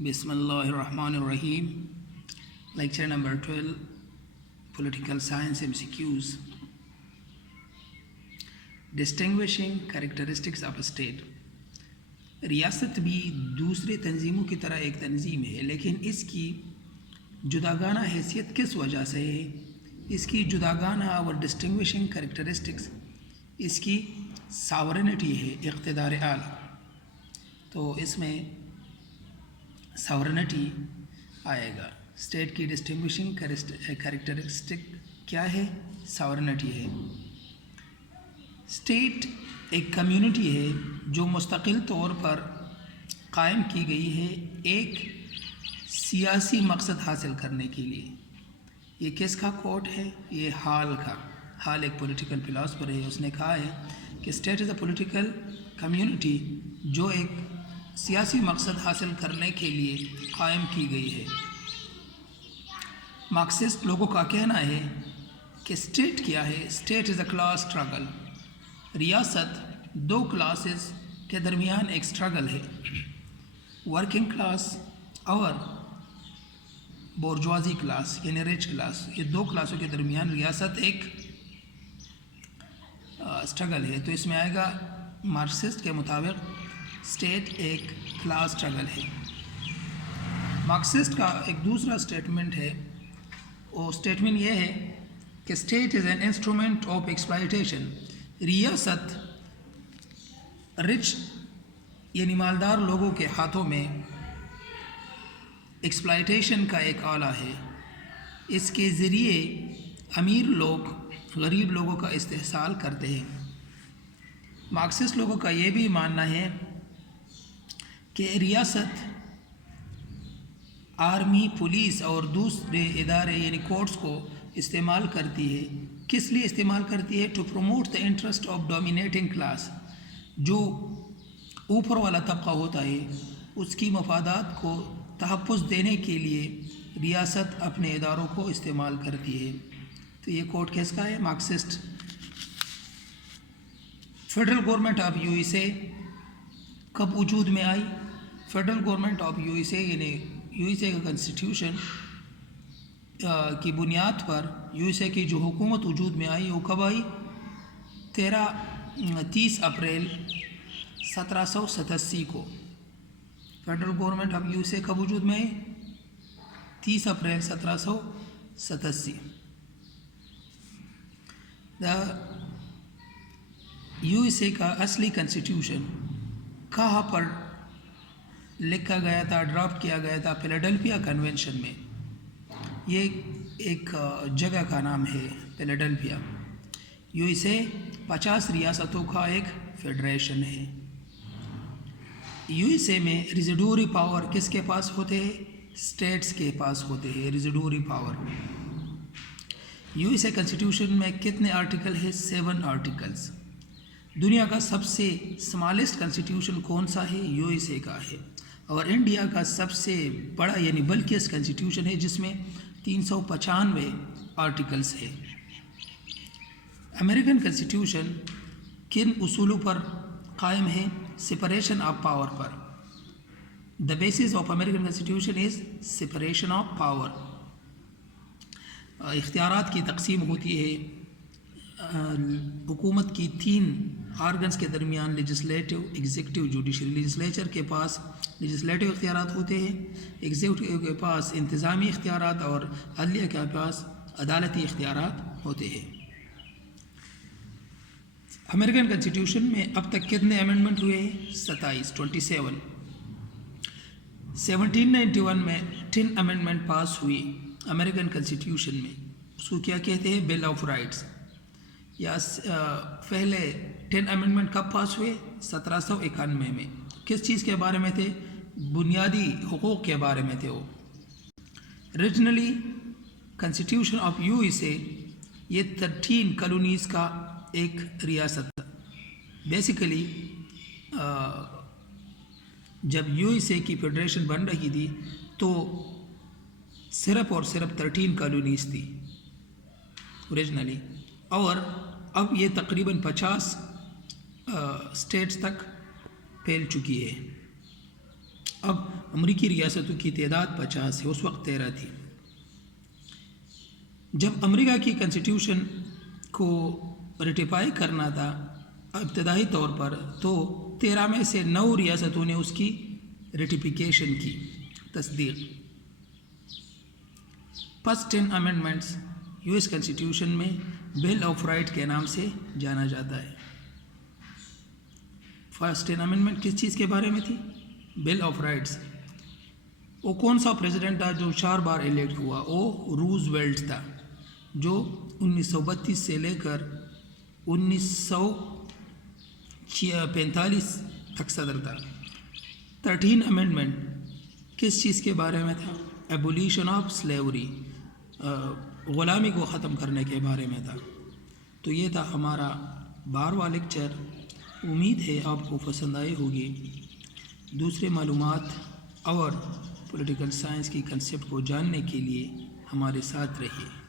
Bismillahirrahmanirrahim. Lecture number 12, Political Science MCQs. Distinguishing characteristics of a state. रियासत भी दूसरे तंजीमों की तरह एक तंजीम है, लेकिन इसकी जुदागाना हैसियत किस वजह से है? इसकी जुदागाना और डिस्टिंग्विशिंग कैरेक्टरिस्टिक्स इसकी सॉवरेनिटी है, इक़्तिदार आला। तो इसमें सॉवरेनिटी आएगा। स्टेट की डिस्टिंग्विशिंग कैरेक्टरिस्टिक क्या है? सॉवरेनिटी है। स्टेट एक कम्युनिटी है जो मुस्तकिल तौर पर कायम की गई है एक सियासी मकसद हासिल करने के लिए। ये किसका कोट है? ये हाल का। हाल एक पॉलिटिकल फिलासफर है, उसने कहा है कि state is a political community जो एक सियासी मकसद हासिल करने के लिए कायम की गई है। मार्क्सिस्ट लोगों का कहना है कि स्टेट क्या है? State is a class struggle. रियासत दो क्लासेस के दरमियान एक स्ट्रगल है, वर्किंग क्लास और बोर्जवाजी क्लास यानी रिच क्लास। ये दो क्लासों के दरमियान रियासत एक स्ट्रगल है। तो इसमें आएगा मार्क्सिस्ट के मुताबिक स्टेट एक क्लास स्ट्रगल है। मार्क्सिस्ट का एक दूसरा स्टेटमेंट है, वो स्टेटमेंट ये है कि state is an instrument of exploitation. रियासत रिच यानी मालदार लोगों के हाथों में एक्सप्लॉयटेशन का एक आला है। इसके ज़रिए अमीर लोग गरीब लोगों का इस्तेहसाल करते हैं। मार्क्सिस्ट लोगों का ये भी मानना है कि रियासत आर्मी, पुलिस और दूसरे इदारे यानी कोर्ट्स को इस्तेमाल करती है। किस लिए इस्तेमाल करती है? To promote the interest of dominating class. जो ऊपर वाला तबका होता है उसकी मफादात को तहफ़्फ़ुज़ देने के लिए रियासत अपने इदारों को इस्तेमाल करती है। तो ये कोट किसका है? Marxist. Federal government of USA कब वजूद में आई? फेडरल गवर्नमेंट ऑफ यूएसए यानी यूएसए का कॉन्स्टिट्यूशन की बुनियाद पर यूएसए की जो हुकूमत वजूद में आई वो कब आई? 30 अप्रैल 1787 को फेडरल गवर्नमेंट ऑफ यूएसए कब वजूद में आई? 30 अप्रैल 1787। यूएसए का असली कॉन्स्टिट्यूशन कहाँ पर लिखा गया था, ड्राफ्ट किया गया था? फिलाडेल्फिया कन्वेंशन में। ये एक जगह का नाम है फिलाडेल्फिया। यूएसए 50 रियासतों का एक फेडरेशन है। यूएसए में रेजिडुअरी पावर किसके पास होते हैं? स्टेट्स के पास होते हैं रेजिडुअरी पावर। यूएसए कॉन्स्टिट्यूशन में कितने आर्टिकल है? 7 आर्टिकल्स। दुनिया का सबसे स्मॉलेस्ट कॉन्स्टिट्यूशन कौन सा है? यूएसए का है। और इंडिया का सबसे बड़ा यानी बल्किएस्ट कॉन्स्टिट्यूशन है जिसमें 395 आर्टिकल्स है। अमेरिकन कॉन्स्टिट्यूशन किन उसूलों पर कायम है? सेपरेशन ऑफ पावर पर। The basis of American constitution is separation of power. इख्तियारात की तकसीम होती है। हुकूमत की 3 आर्गन्स के दरमियान लेजिस्लेटिव, एग्जीक्यूटिव, जुडिशरी। लेजिस्लेचर के पास लेजिस्लेटिव इख्तियारात होते हैं, एग्जीक्यूटिव के पास इंतज़ामी इख्तियारात और अदलिया के पास अदालती इख्तियारात होते हैं। अमेरिकन कॉन्स्टिट्यूशन में अब तक कितने अमेंडमेंट हुए हैं? 27। 1791 में 10 अमेंडमेंट पास हुई अमेरिकन कॉन्स्टिट्यूशन में। उसको क्या कहते हैं? Bill of rights. या पहले 10 अमेंडमेंट कब पास हुए? 1791 में। किस चीज़ के बारे में थे? बुनियादी हुकूक़ के बारे में थे वो। ओरिजिनली कॉन्स्टिट्यूशन ऑफ यूएसए ये 13 कॉलोनीज़ का एक रियासत था। बेसिकली जब यूएसए की फेडरेशन बन रही थी तो सिर्फ और सिर्फ 13 कॉलोनीज़ थी ओरिजिनली, और अब ये तकरीबन 50 स्टेट्स तक फैल चुकी है। اب امریکی ریاستوں کی تعداد 50 ہے، اس وقت 13 تھی۔ جب امریکہ کی کنسٹیٹیوشن کو ریٹیفائی کرنا تھا ابتدائی طور پر، تو 13 میں سے 9 ریاستوں نے اس کی ریٹیفیکیشن کی، تصدیق۔ First 10 amendments U S constitution میں بل آف رائٹ کے نام سے جانا جاتا ہے۔ فرسٹ 10 امینڈمنٹ کس چیز کے بارے میں تھی؟ Bill of rights. وہ کون سا پریزیڈنٹ تھا جو 4 بار الیکٹ ہوا؟ وہ روز ویلٹ تھا، جو 1932 سے لے کر 1945 تک صدر تھا۔ 13 امینڈمنٹ کس چیز کے بارے میں تھا؟ ایبولیشن آف سلیوری، غلامی کو ختم کرنے کے بارے میں تھا۔ تو یہ تھا ہمارا 12واں لیکچر۔ امید ہے آپ کو پسند آئی ہوگی۔ دوسرے معلومات اور پولیٹیکل سائنس کی کنسیپٹ کو جاننے کے لیے ہمارے ساتھ رہیے۔